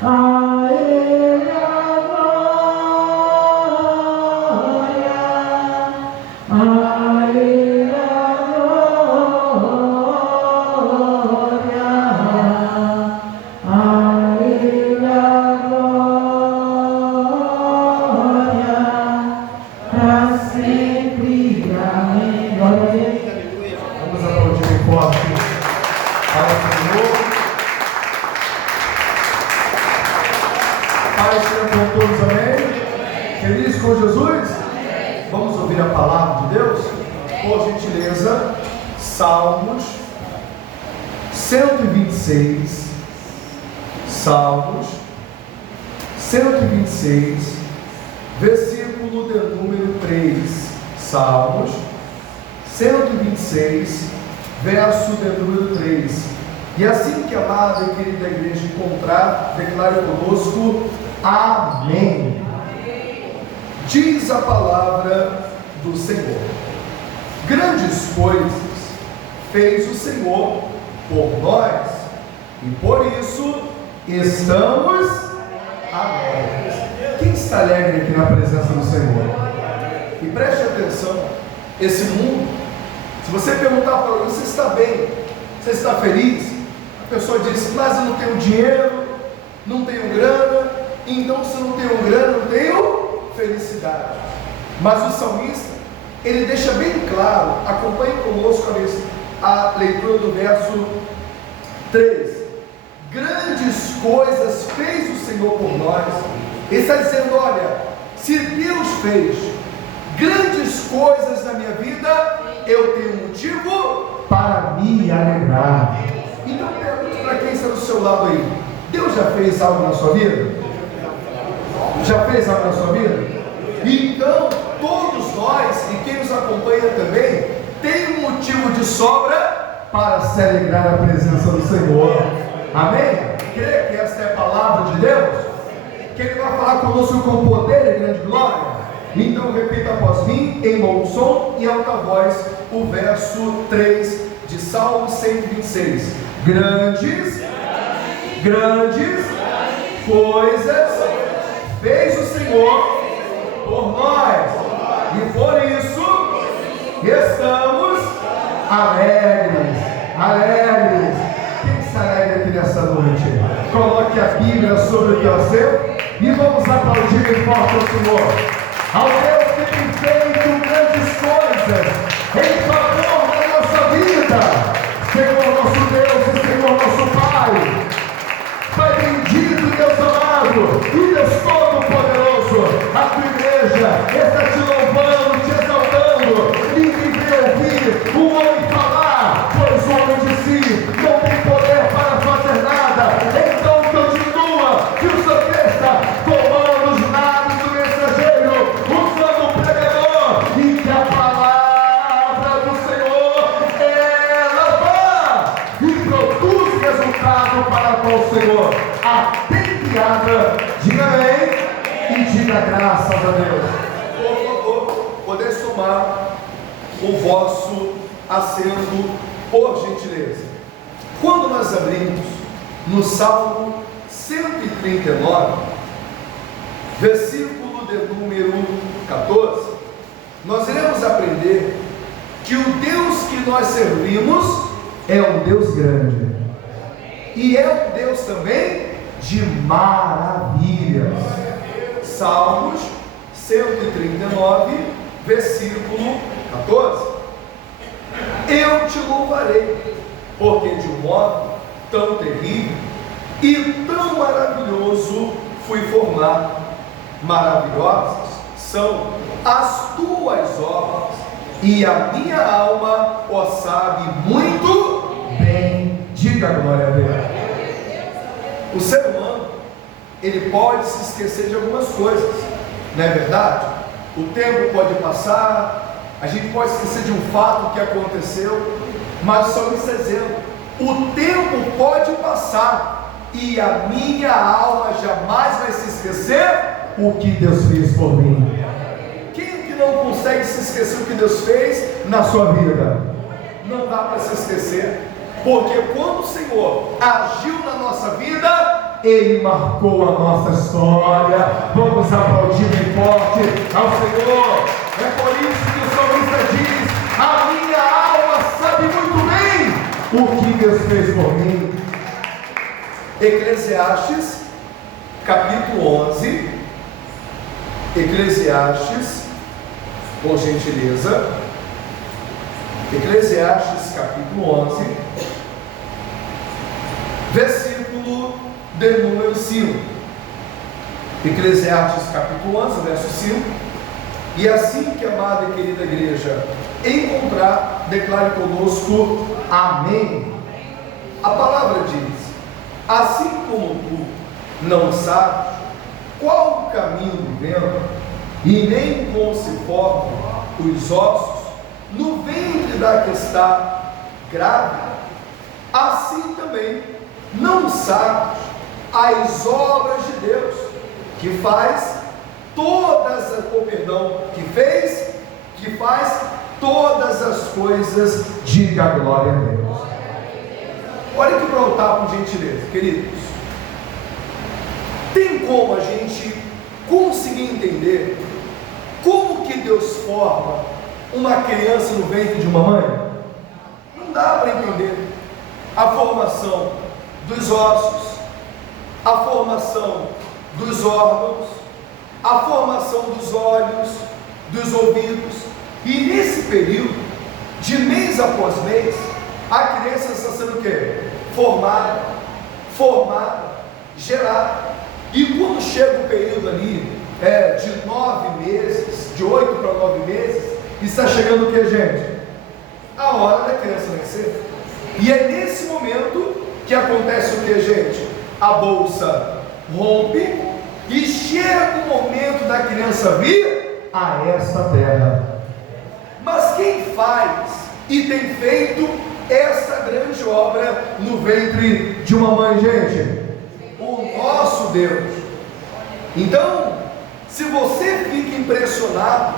a Ele a glória, a Ele a glória, a Ele a glória, para sempre. Amém. Glória a Deus. Vamos aplaudir bem forte ao Senhor. Paz seja com todos, amém? Feliz com Jesus? Vamos ouvir a palavra de Deus? Por gentileza, Salmos 126. Salmos 126, versículo de número 3. Salmos 126, verso de número 3. E assim que a amada e querida igreja encontrar, declare conosco, amém. Diz a palavra do Senhor: grandes coisas fez o Senhor por nós, e por isso estamos alegres. Quem está alegre aqui na presença do Senhor? E preste atenção, esse mundo, se você perguntar para alguém, você está bem? Você está feliz? A pessoa diz, mas eu não tenho dinheiro, não tenho grana. Então, se eu não tenho grana, eu não tenho felicidade. Mas o salmista, ele deixa bem claro, acompanhe conosco a leitura do verso 3. Grandes coisas fez o Senhor por nós. Ele está dizendo, olha, se Deus fez grandes coisas na minha vida, eu tenho motivo para me alegrar. Então pergunte para quem está do seu lado aí: Deus já fez algo na sua vida? Já fez algo na sua vida? Então todos nós, e quem nos acompanha também, tem um motivo de sobra para se alegrar na presença do Senhor. Amém? Crê que esta é a palavra de Deus? Que Ele vai falar conosco com poder e grande glória? Então repita após mim, em bom som e alta voz, o verso 3 de Salmo 126. Grandes coisas fez o Senhor por nós, e por isso estamos alegres. Quem está alegre aqui nessa noite? Coloque a Bíblia sobre o teu assento e vamos aplaudir bem forte ao Senhor, ao Deus que tem feito grandes coisas em favor da nossa vida. Senhor nosso Deus e Senhor nosso Pai, Pai bendito, Deus amado e Deus todo-poderoso, a tua igreja está te louvando, te exaltando. Ninguém veio ouvir o homem falar, pois o homem de si não tem poder para fazer nada. Então continua que o salmista, comanda os naves do mensageiro, usando o pregador, e que a palavra do Senhor ela vá e produz resultado para com o Senhor. Atempiada, diga amém e diga graças a Deus. Por favor, poder somar o vosso assento, por gentileza. Quando nós abrimos no Salmo 139, versículo de número 14, nós iremos aprender que o Deus que nós servimos é um Deus grande e é um Deus também de maravilhas. Salmos 139, versículo 14. Eu te louvarei, porque de um modo tão terrível e tão maravilhoso fui formado. Maravilhosas são as tuas obras, e a minha alma o sabe muito bem. Diga glória a Deus. O ser humano, ele pode se esquecer de algumas coisas, não é verdade? O tempo pode passar, a gente pode esquecer de um fato que aconteceu, mas o salmista está dizendo: o tempo pode passar e a minha alma jamais vai se esquecer o que Deus fez por mim. Quem que não consegue se esquecer o que Deus fez na sua vida? Não dá para se esquecer, porque quando o Senhor agiu na nossa vida, Ele marcou a nossa história. Vamos aplaudir bem forte ao Senhor. É por isso que o salmista diz: a minha alma sabe muito bem o que Deus fez por mim. Eclesiastes, capítulo 11. Eclesiastes, por gentileza. Eclesiastes, capítulo 11, versículo de número 5. Eclesiastes, capítulo 11, verso 5. E assim que a amada e querida igreja encontrar, declare conosco: amém. A palavra diz: assim como tu não sabes qual o caminho do vento, e nem como se formam os ossos no ventre da que está grávida, assim também não sabes as obras de Deus, que faz que faz todas as coisas. Diga a glória a Deus. Olha aqui para o altar, por gentileza, queridos. Tem como a gente conseguir entender como que Deus forma uma criança no ventre de uma mãe? Não dá para entender a formação dos ossos, a formação dos órgãos, a formação dos olhos, dos ouvidos. E nesse período, de mês após mês, a criança está sendo o quê? Formada, gerada. E quando chega o período ali de 9 meses, de 8 para 9 meses, está chegando o que, gente? A hora da criança nascer. E é nesse momento que acontece o que, gente? A bolsa rompe e chega o momento da criança vir a esta terra. Mas quem faz e tem feito essa grande obra no ventre de uma mãe, gente? O nosso Deus. Então, se você fica impressionado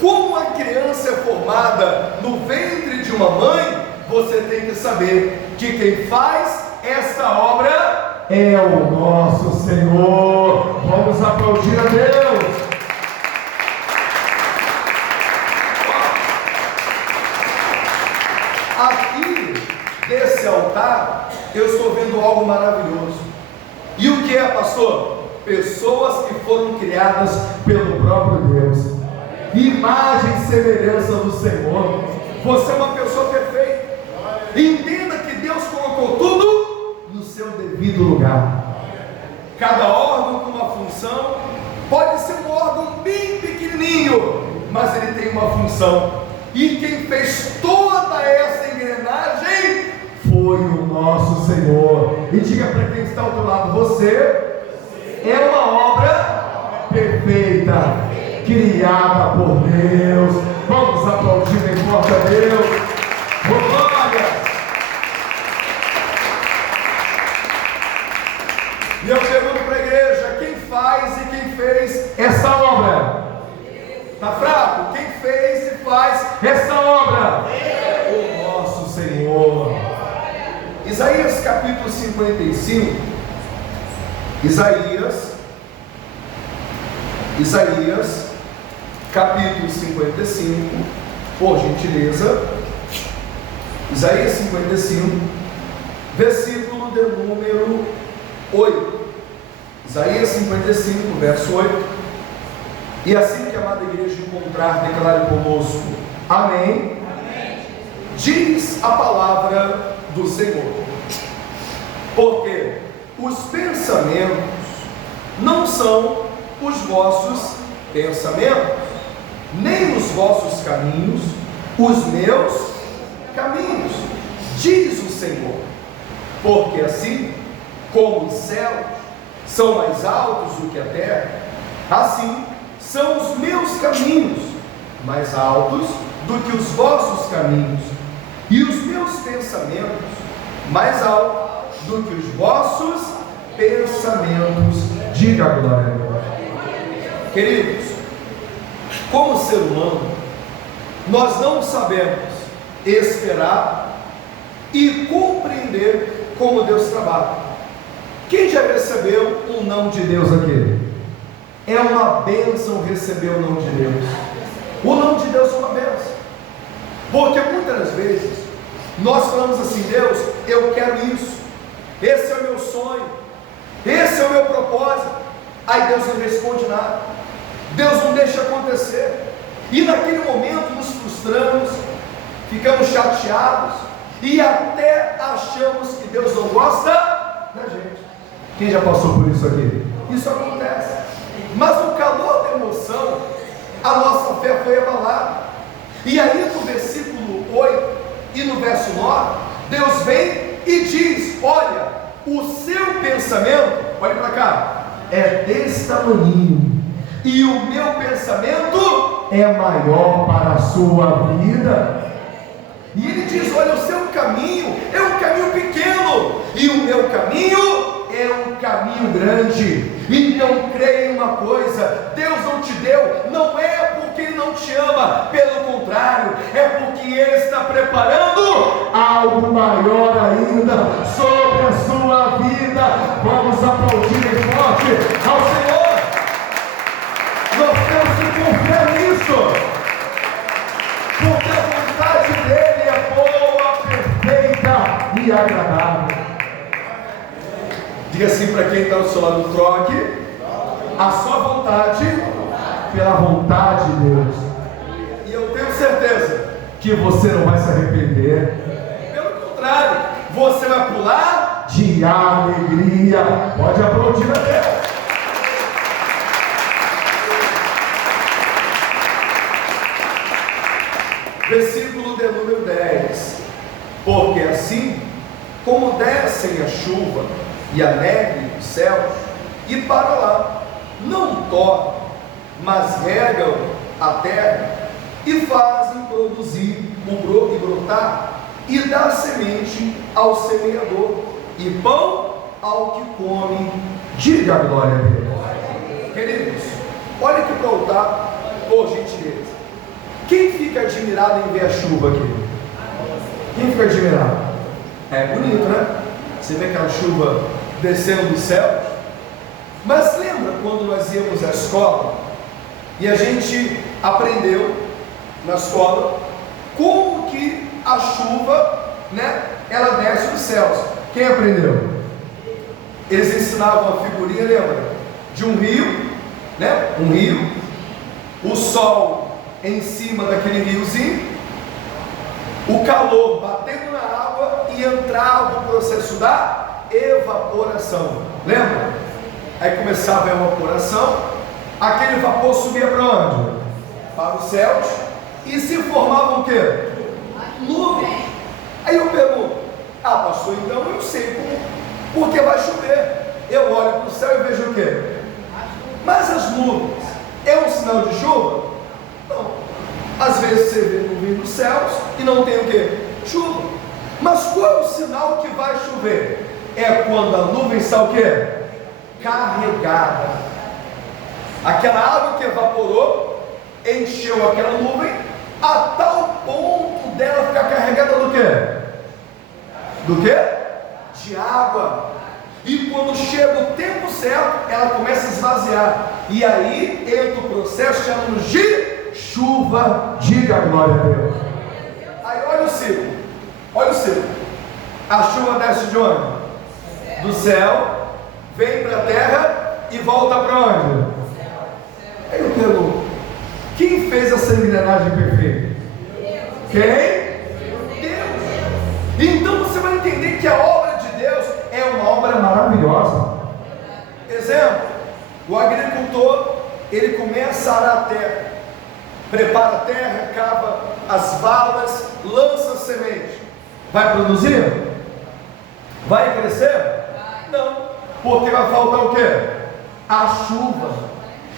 como a criança é formada no ventre de uma mãe, você tem que saber que quem faz essa obra é o nosso Senhor. Vamos aplaudir a Deus. Aqui desse altar eu estou vendo algo maravilhoso. E o que é, pastor? Pessoas que foram criadas pelo próprio Deus, imagem e semelhança do Senhor. Você é uma pessoa perfeita. Entenda que Deus colocou tudo no seu devido lugar. Cada órgão com uma função. Pode ser um órgão bem pequenininho, mas ele tem uma função. E quem fez toda essa engrenagem foi o nosso Senhor. E diga para quem está ao teu lado: você é uma obra perfeita, criada por Deus. Vamos aplaudir bem forte a Deus. Glória! E eu pergunto para a igreja: quem faz e quem fez essa obra? Está fraco? Quem fez e faz essa obra? O nosso Senhor. Isaías capítulo 55. Isaías capítulo 55, por gentileza. Isaías 55, versículo de número 8. Isaías 55, verso 8. E assim que a amada igreja encontrar, declare conosco: amém. Amém. Diz a palavra do Senhor: porque os pensamentos não são os vossos pensamentos, nem os vossos caminhos, os meus caminhos, diz o Senhor. Porque assim como os céus são mais altos do que a terra, assim são os meus caminhos mais altos do que os vossos caminhos, e os meus pensamentos mais altos do que os vossos pensamentos. Diga a glória a Deus. Queridos, como ser humano, nós não sabemos esperar e compreender como Deus trabalha. Quem já recebeu um não de Deus aqui? É uma bênção receber o não de Deus. O não de Deus é uma bênção. Porque muitas vezes nós falamos assim: Deus, eu quero isso, esse é o meu sonho, esse é o meu propósito. Aí Deus não responde nada, Deus não deixa acontecer, e naquele momento nos frustramos, ficamos chateados e até achamos que Deus não gosta da gente. Quem já passou por isso aqui? Isso acontece, mas no calor da emoção a nossa fé foi abalada. E aí no versículo 8 e no verso 9, Deus vem e diz: olha, o seu pensamento, olha para cá, é desse tamanho, e o meu pensamento é maior para a sua vida. E ele diz: olha, o seu caminho é um caminho pequeno, e o meu caminho é um caminho grande. Então creia em uma coisa: Deus não te deu, não é porque Ele não te ama, pelo contrário, é porque Ele está preparando algo maior ainda sobre a sua vida. Vamos aplaudir bem forte ao Senhor. Nós temos que confiar nisso, porque a vontade dEle é boa, perfeita e agradável. Diga assim para quem está ao seu lado: troque a sua vontade pela vontade de Deus. E eu tenho certeza que você não vai se arrepender. Pelo contrário, você vai pular de alegria. Pode aplaudir a Deus. Versículo de número 10: porque assim como descem a chuva e a neve dos céus, e para lá não tornam, mas regam a terra, e fazem produzir e brotar, e dá semente ao semeador, e pão ao que come. Diga a glória a Deus. Queridos, olha aqui para o altar, por gentileza. Quem fica admirado em ver a chuva aqui? Quem fica admirado? É bonito, né? Você vê aquela chuva descendo do céu. Mas lembra quando nós íamos à escola e a gente aprendeu na escola como que a chuva, né, ela desce dos céus? Quem aprendeu? Eles ensinavam a figurinha, lembra? De um rio, né? Um rio, o sol em cima daquele riozinho, o calor batendo na água e entrava o processo da evaporação. Lembra? Aí começava a evaporação, aquele vapor subia para onde? Para os céus, e se formavam o quê? Nuvens. Aí eu pergunto: ah, pastor, então eu sei porque vai chover. Eu olho para o céu e vejo o quê? Mas as nuvens é um sinal de chuva? Não. Às vezes você vê nuvem nos céus e não tem o quê? Chuva. Mas qual é o sinal que vai chover? É quando a nuvem está o quê? Carregada. Aquela água que evaporou encheu aquela nuvem a tal ponto dela ficar carregada do quê? Do quê? De água. E quando chega o tempo certo, ela começa a esvaziar, e aí entra o processo chamado de chuva. Diga a glória a Deus. Aí olha o ciclo, olha o ciclo. A chuva desce de onde? Do céu, vem para a terra e volta para onde? Aí eu pergunto: quem fez essa engrenagem perfeita? Quem? Deus. Então você vai entender que a obra de Deus é uma obra maravilhosa. Exemplo: o agricultor, ele começa a arar a terra, prepara a terra, cava as valas, lança a semente. Vai produzir? Vai crescer? Não, porque vai faltar o quê? A chuva.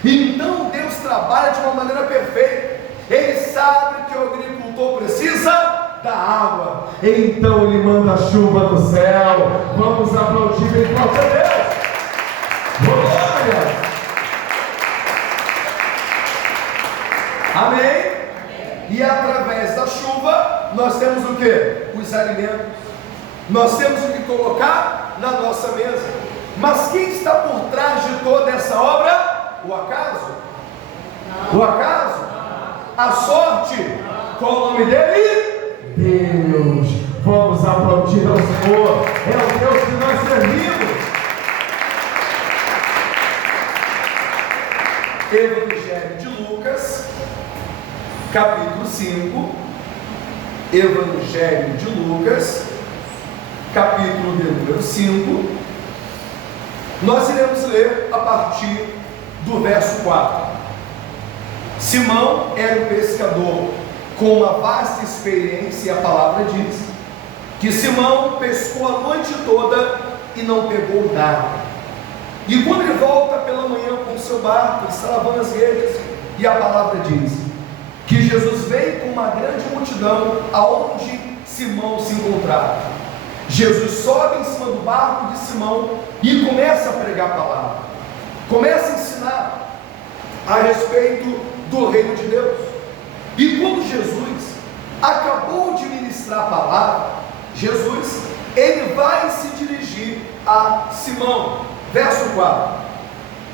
Então Deus trabalha de uma maneira perfeita. Ele sabe que o agricultor precisa da água, então Ele manda a chuva do céu. Vamos aplaudir bem forte a Deus. Glória. Amém? E através da chuva nós temos o que? Os alimentos. Nós temos o que colocar na nossa mesa. Mas quem está por trás de toda essa obra? O acaso? O acaso? A sorte? Qual o nome dele? Deus. Vamos aplaudir ao Senhor. É o Deus que nós servimos. Evangelho de Lucas, capítulo 5. Evangelho de Lucas, capítulo de número 5. Nós iremos ler a partir do verso 4. Simão era um pescador com uma vasta experiência, e a palavra diz que Simão pescou a noite toda e não pegou nada. E quando ele volta pela manhã com o seu barco, ele está lavando as redes, e a palavra diz que Jesus veio com uma grande multidão aonde Simão se encontrava. Jesus sobe em cima do barco de Simão e começa a pregar a palavra, começa a ensinar a respeito do reino de Deus. E quando Jesus acabou de ministrar a palavra, ele vai se dirigir a Simão. Verso 4.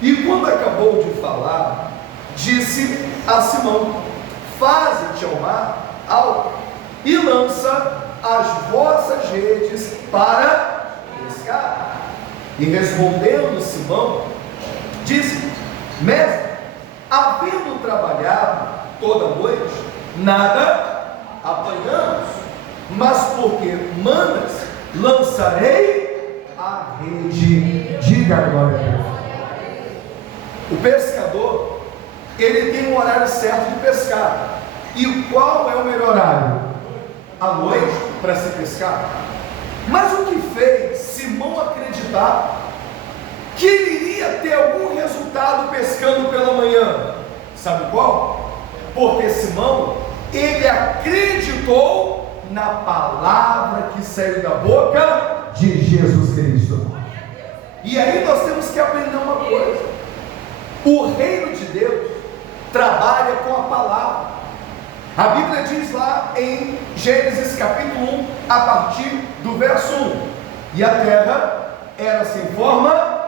E quando acabou de falar, disse a Simão: faze-te ao mar alto e lança as vossas redes para pescar. E respondendo Simão, disse: mestre, havendo trabalhado toda a noite, nada apanhamos, mas porque mandas, lançarei a rede. Diga agora a Deus. O pescador, ele tem um horário certo de pescar. E qual é o melhor horário? À noite, para se pescar. Mas o que fez Simão acreditar que ele iria ter algum resultado pescando pela manhã? Sabe qual? Porque Simão, ele acreditou na palavra que saiu da boca de Jesus Cristo. E aí nós temos que aprender uma coisa: o reino de Deus trabalha com a palavra. A Bíblia diz lá em Gênesis capítulo 1, a partir do verso 1: e a terra era sem forma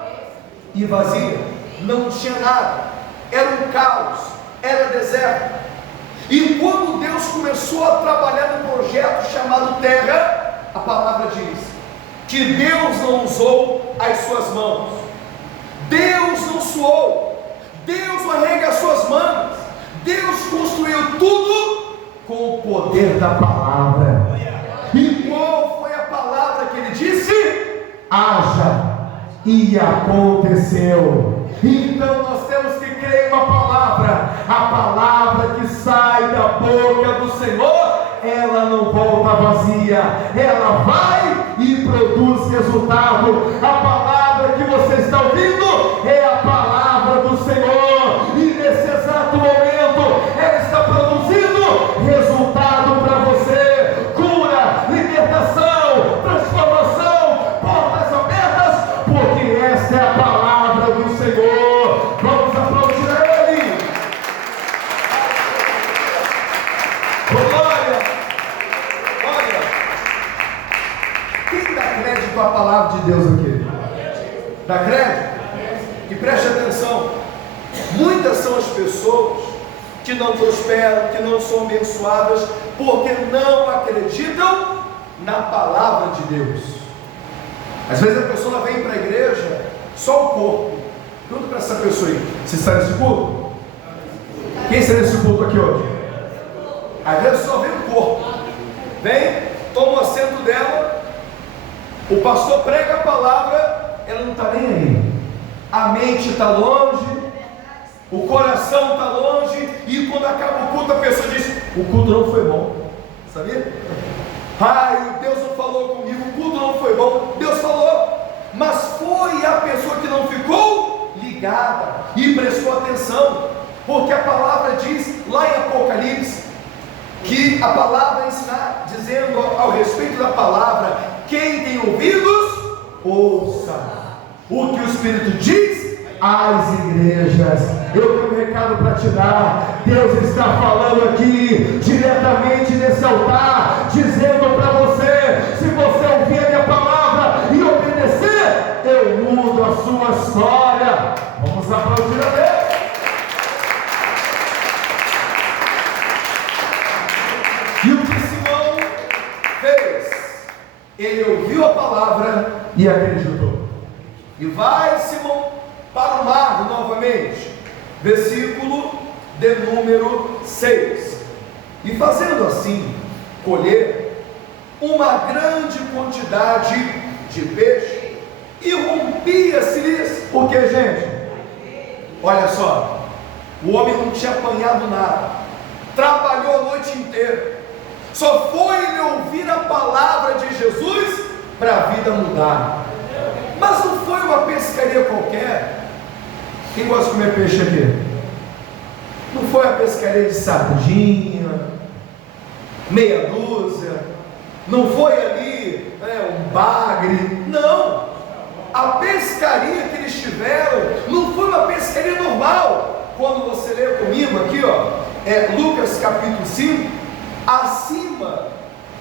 e vazia, não tinha nada, era um caos, era deserto. E quando Deus começou a trabalhar no projeto chamado terra, a palavra diz que Deus não usou as suas mãos, Deus não suou, Deus não arregaçou as mãos, Deus construiu tudo com o poder da palavra. E qual foi a palavra que ele disse? Haja, e aconteceu. Então nós temos que crer em uma palavra. A palavra que sai da boca do Senhor, ela não volta vazia, ela vai e produz resultado. A palavra que você está ouvindo é a palavra do Senhor, e nesse exato momento ela está produzindo resultado para você: cura, libertação, transformação, portas abertas, porque essa é a palavra do Senhor. Vamos aplaudir a Ele. Glória. Olha, quem dá crédito à palavra de Deus aqui? Dá crédito? E preste atenção: muitas são as pessoas que não prosperam, que não são abençoadas, porque não acreditam na palavra de Deus. Às vezes a pessoa vem para a igreja só o corpo. Pergunta para essa pessoa aí: você está nesse culto? Quem está nesse culto aqui hoje? Às vezes só vem o corpo, vem, toma o assento dela, o pastor prega a palavra, ela não está nem aí. A mente está longe, o coração está longe, e quando acaba o culto a pessoa diz: o culto não foi bom, sabia? Ai, Deus não falou comigo, o culto não foi bom. Deus falou, mas foi a pessoa que não ficou ligada e prestou atenção, porque a palavra diz lá em Apocalipse que a palavra ensinar, dizendo ao respeito da palavra: quem tem ouvidos, ouça o que o Espírito diz às igrejas. Eu tenho um recado para te dar. Deus está falando aqui diretamente nesse altar, dizendo para você: se você ouvir a minha palavra e obedecer, eu mudo a a sua história. Vamos aplaudir a Deus. E o que Simão fez? Ele ouviu a palavra E acreditou. e vai, Simão, para o mar novamente. Versículo de número 6. E fazendo assim, colher uma grande quantidade de peixe, e rompia-se-lhes. Porque, gente, Olha só, o homem não tinha apanhado nada, trabalhou a noite inteira, só foi ele ouvir a palavra de Jesus para a vida mudar. Mas não foi uma pescaria qualquer. Quem gosta de comer peixe aqui? Não foi a pescaria de sardinha, meia dúzia, não foi ali um bagre, não. A pescaria que eles tiveram não foi uma pescaria normal. Quando você lê comigo aqui, Lucas capítulo 5, acima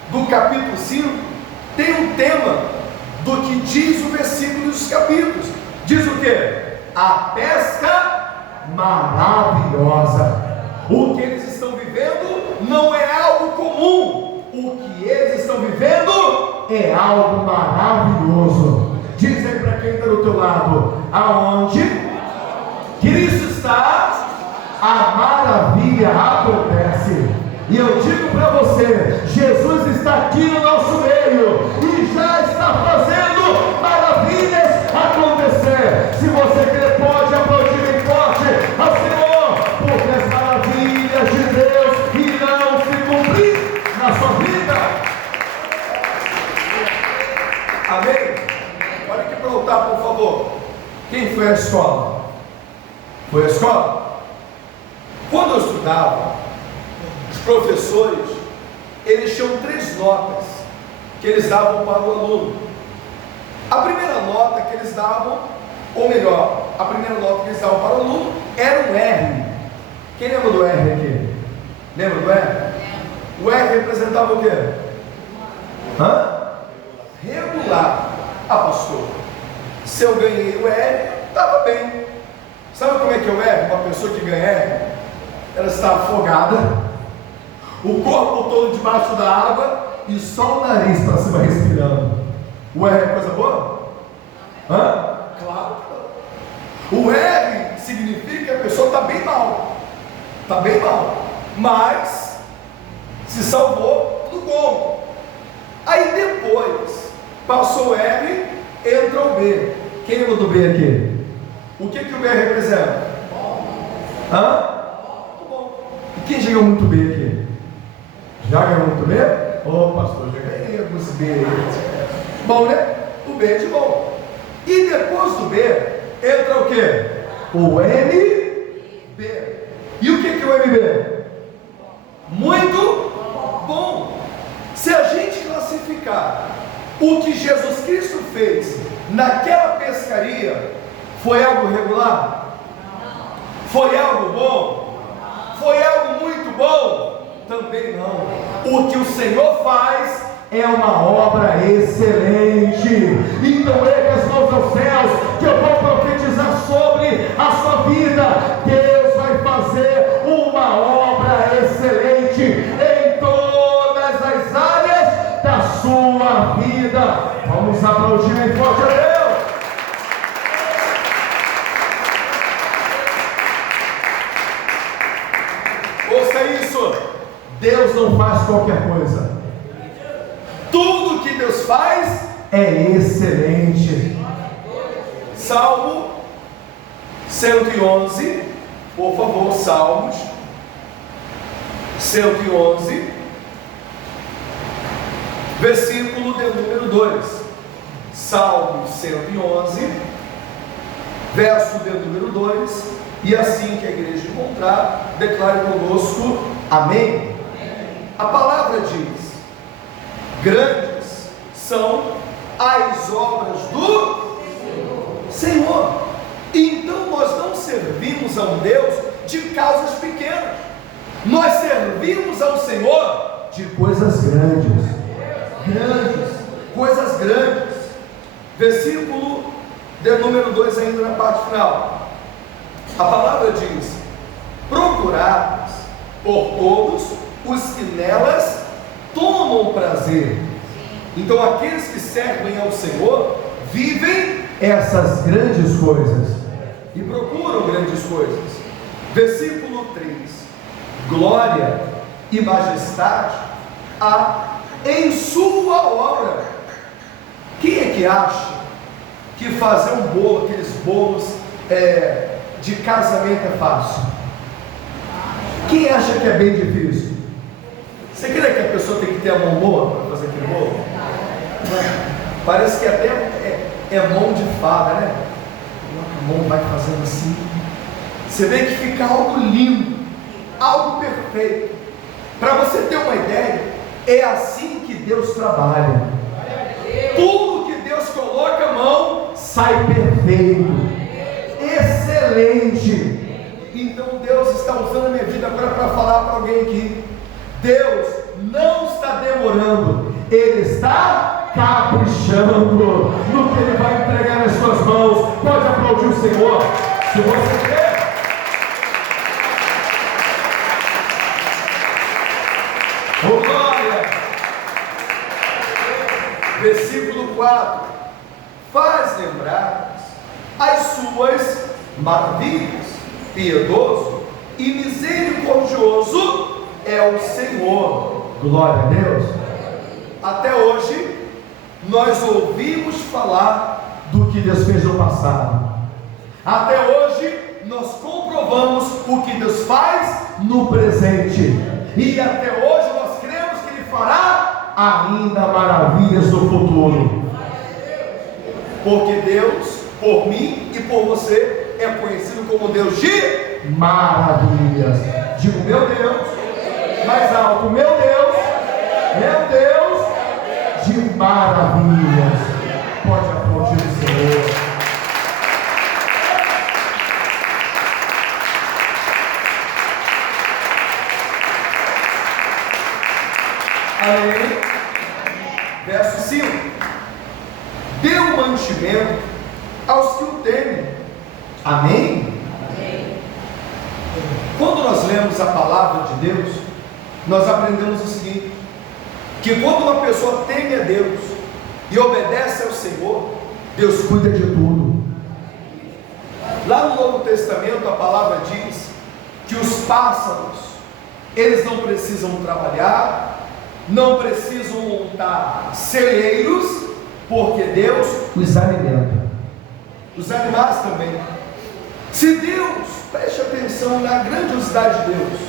do capítulo 5, tem um tema do que diz o versículo dos capítulos. Diz o que? A pesca maravilhosa. O que eles estão vivendo não é algo comum. O que eles estão vivendo é algo maravilhoso. Diz aí para quem está do teu lado: aonde Cristo está, a maravilha acontece. E eu digo para você, Jesus está aqui no nosso meio e já está fazendo maravilhas acontecer. Se você quer, pode aplaudir bem forte ao Senhor, porque as maravilhas de Deus irão se cumprir na sua vida. Amém? Olha aqui para voltar, por favor. Quem foi à escola? Foi à escola? Quando eu estudava, os professores, eles tinham 3 notas que eles davam para o aluno. A primeira nota que eles davam, ou melhor, a primeira nota que eles davam para o aluno era um R. Quem lembra do R aqui? Lembra do R? O R representava o quê? Regular. Pastor, se eu ganhei o R, estava bem. Sabe como é que é o R? Uma pessoa que ganha R, ela está afogada, o corpo todo debaixo da água e só o nariz para cima respirando. O R é coisa boa? Claro que não. O R significa que a pessoa está bem mal. Está bem mal. Mas se salvou, tudo bom. Aí depois, passou o R, entra o B. Quem lembra do B aqui? O que o B representa? Muito bom. E quem já ganhou muito B aqui? Já ganhou muito B? Pastor, já ganhei alguns B. Bom, né? O B é de bom. E depois do B, entra o que? O MB. E o que é o MB? Muito bom. Se a gente classificar o que Jesus Cristo fez naquela pescaria, foi algo regular? Foi algo bom? Foi algo muito bom? Também não. O que o Senhor faz é uma obra excelente. Então ergue as mãos aos céus, que eu vou profetizar sobre a sua vida. Deus vai fazer uma obra excelente em todas as áreas da sua vida. Vamos aplaudir bem forte a Deus. Ouça isso. Deus não faz qualquer coisa. Tudo que Deus faz é excelente. Salmo 111, por favor, Salmos 111, versículo de número 2. Salmo 111, verso de número 2. E assim que a igreja encontrar, declare conosco, amém. A palavra diz: grandes são as obras do Senhor. Então nós não servimos a um Deus de causas pequenas, nós servimos ao Senhor de coisas grandes. coisas grandes. Versículo de número 2 ainda na parte final. A palavra diz: procuradas por todos os que nelas tomam prazer. Então aqueles que servem ao Senhor vivem essas grandes coisas e procuram grandes coisas. Versículo 3: glória e majestade há em sua obra. Quem é que acha que fazer um bolo, aqueles bolos de casamento é fácil? Quem acha que é bem difícil? Você crê que a pessoa tem que ter a mão boa para fazer aquele bolo? Parece que até é mão de fada, né? A mão vai fazendo assim. Você vê que fica algo lindo, algo perfeito. Para você ter uma ideia, é assim que Deus trabalha. Tudo que Deus coloca a mão sai perfeito, excelente. Então Deus está usando a minha vida agora para falar para alguém aqui: Deus não está demorando, Ele está caprichando no que Ele vai entregar nas suas mãos. Pode aplaudir o Senhor, se você quer. Oh, glória! Versículo 4: faz lembrar as suas maravilhas, piedoso e misericordioso é o Senhor. Glória a Deus. Até hoje nós ouvimos falar do que Deus fez no passado. Até hoje nós comprovamos o que Deus faz no presente. E até hoje nós cremos que Ele fará ainda maravilhas no futuro. Porque Deus, por mim e por você, é conhecido como Deus de maravilhas. Digo, meu Deus, mais alto, meu Deus de maravilhas. Pode aplaudir o Senhor. Amém. Verso 5: deu mantimento aos que o temem. Amém? Amém. Quando nós lemos a palavra de Deus, nós aprendemos o seguinte: que quando uma pessoa teme a Deus e obedece ao Senhor, Deus cuida de tudo. Lá no Novo Testamento a palavra diz que os pássaros, eles não precisam trabalhar, não precisam montar celeiros, porque Deus os alimenta. Os animais também. Se Deus, preste atenção na grandiosidade de Deus.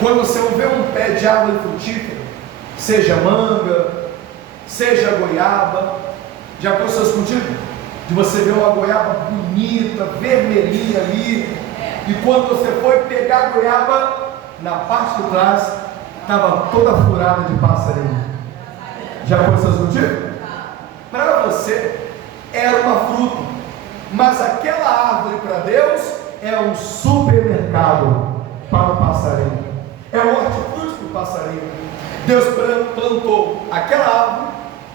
Quando você vê um pé de árvore frutífera, seja manga, seja goiaba, já aconteceu contigo? De você ver uma goiaba bonita, vermelhinha ali, e quando você foi pegar a goiaba, na parte de trás estava toda furada de passarinho. Já aconteceu contigo? Para você era uma fruta, mas aquela árvore para Deus é um supermercado para o passarinho, é um hortifruti para o passarinho. Deus plantou aquela árvore,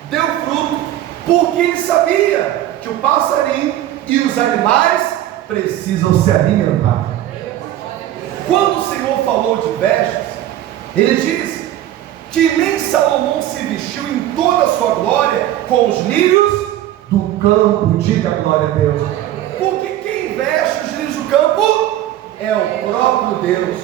deu fruto, porque Ele sabia que o passarinho e os animais precisam se alimentar. Quando o Senhor falou de vestes, Ele disse que nem Salomão se vestiu em toda a sua glória com os lírios do campo. Diga glória a Deus. Porque quem veste os lírios do campo é o próprio Deus.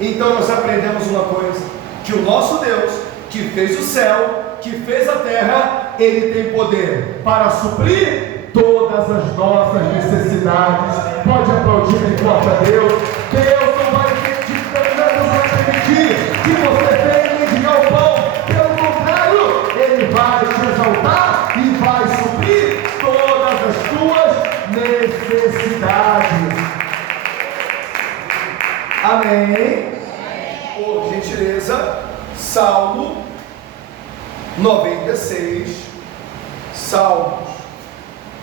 Então nós aprendemos uma coisa: que o nosso Deus, que fez o céu, que fez a terra, Ele tem poder para suprir todas as nossas necessidades. Pode aplaudir em forte a Deus. Deus não vai permitir que você venha mendigar o pão. Pelo contrário, Ele vai te exaltar e vai suprir todas as tuas necessidades. Amém? Por gentileza, Salmo 96. Salmos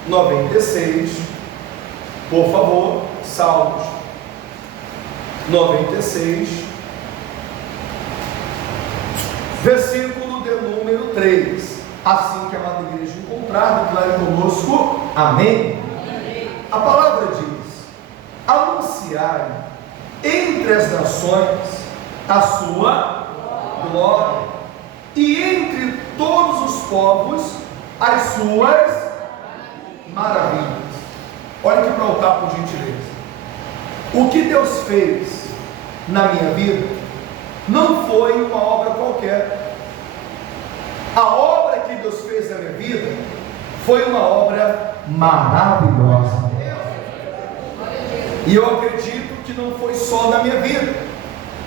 96. Por favor, Salmos 96. Versículo de número 3. Assim que a amada igreja encontrar, encontrar, declare conosco, amém. A palavra diz: anunciai entre as nações a sua glória, e entre todos os povos as suas maravilhas. Olha aqui para o altar, por gentileza. O que Deus fez na minha vida não foi uma obra qualquer. A obra que Deus fez na minha vida foi uma obra maravilhosa. E eu acredito que não foi só na minha vida,